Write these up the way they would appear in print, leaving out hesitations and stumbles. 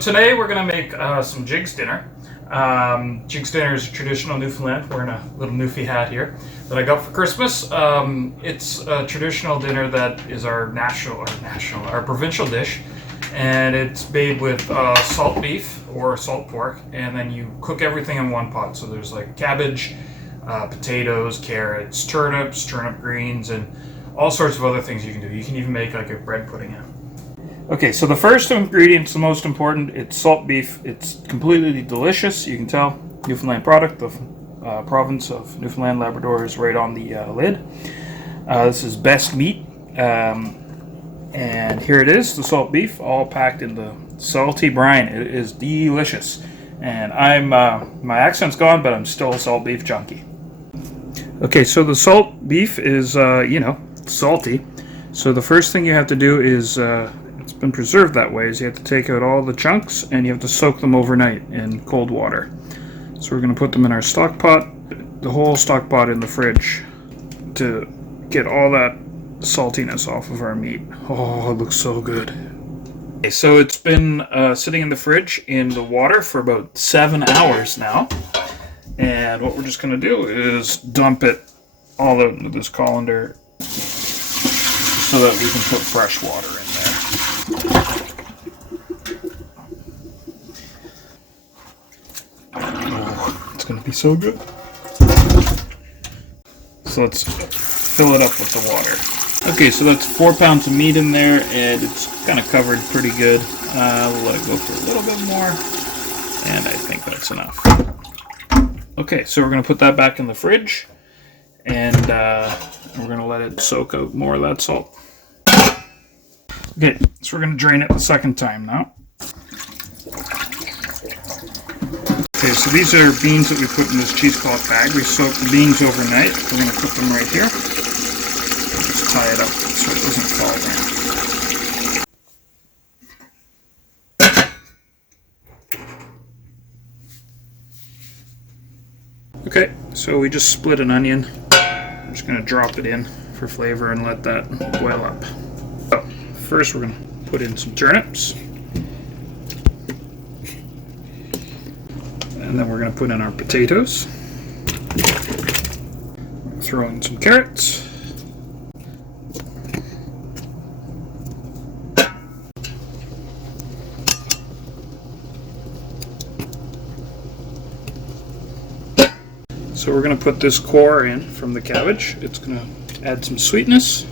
Today we're going to make some Jiggs dinner. Jiggs dinner is traditional Newfoundland. Wearing a little Newfie hat here that I got for Christmas. It's a traditional dinner that is our our provincial dish, and it's made with salt beef or salt pork, and then you cook everything in one pot. So there's like cabbage, potatoes, carrots, turnips, turnip greens, and all sorts of other things you can do. You can even make like a bread pudding in it. Okay, so the first ingredient's the most important. It's salt beef. It's completely delicious. You can tell, Newfoundland product. The province of Newfoundland Labrador is right on the lid. This is best meat. And here it is, the salt beef, all packed in the salty brine. It is delicious. And my accent's gone, but I'm still a salt beef junkie. Okay, so the salt beef is, salty. So the first thing you have to do is, it's been preserved that way, is you have to take out all the chunks and you have to soak them overnight in cold water. So we're going to put them in our stock pot, the whole stock pot in the fridge, to get all that saltiness off of our meat. Oh, it looks so good. Okay, so it's been sitting in the fridge in the water for about 7 hours now. And what we're just going to do is dump it all out into this colander so that we can put fresh water in there. Oh, it's going to be so good. So let's fill it up with the water. Okay, so that's 4 pounds of meat in there, and it's kind of covered pretty good. We'll let it go for a little bit more, and I think that's enough. Okay, so we're going to put that back in the fridge, and we're going to let it soak out more of that salt. Okay, so we're going to drain it the second time now. Okay, so these are beans that we put in this cheesecloth bag. We soaked the beans overnight. We're going to put them right here. Just tie it up so it doesn't fall down. Okay, so we just split an onion. I'm just going to drop it in for flavor and let that boil up. So, first we're going to put in some turnips. And then we're going to put in our potatoes. Throw in some carrots. So we're going to put this core in from the cabbage. It's going to add some sweetness.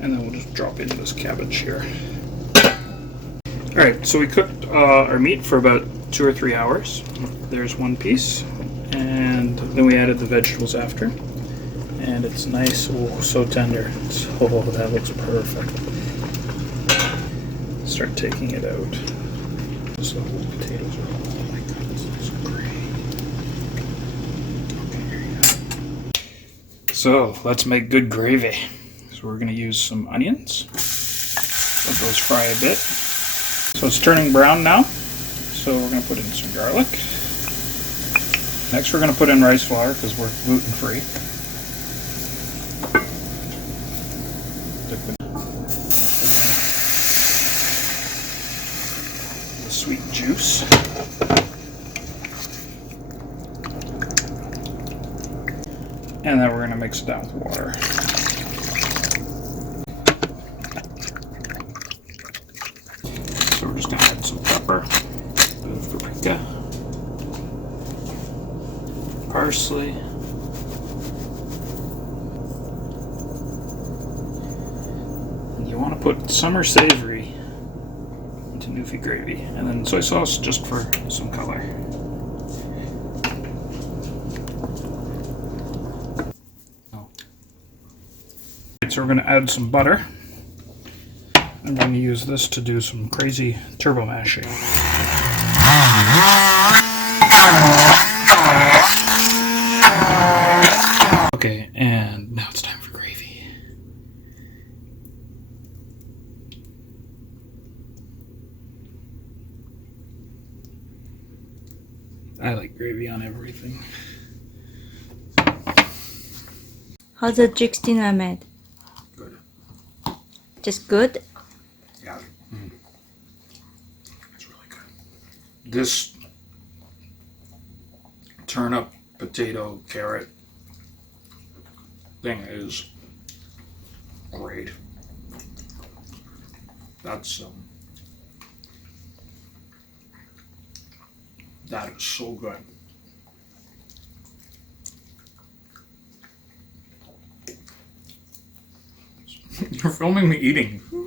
And then we'll just drop in this cabbage here. Alright, so we cooked our meat for about 2 or 3 hours. There's one piece. And then we added the vegetables after. And it's nice, oh, so tender. Oh, that looks perfect. Start taking it out. So the whole potatoes are, oh my god, this looks great. Okay, here you go. So, let's make good gravy. So we're going to use some onions. Let those fry a bit. So it's turning brown now. So we're going to put in some garlic. Next we're going to put in rice flour because we're gluten free. The sweet juice. And then we're going to mix it down with water. So we're just going to add some pepper, a bit of paprika, parsley, and you want to put summer savory into Newfie gravy, and then soy sauce just for some color. So we're going to add some butter. I'm going to use this to do some crazy turbo mashing. Okay, and now it's time for gravy. I like gravy on everything. How's the Jiggs dinner made? Good. Just good? Yeah. It's really good. This turnip, potato, carrot thing is great. That's that is so good. You're filming me eating.